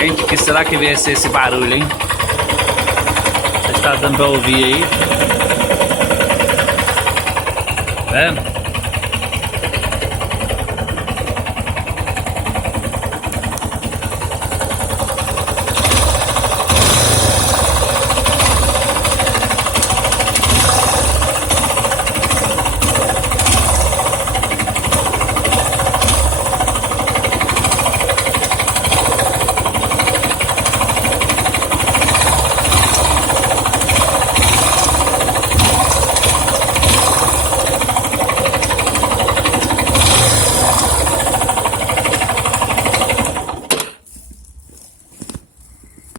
Gente, o que será que vai ser esse barulho, hein? Está dando pra ouvir aí. Tá vendo?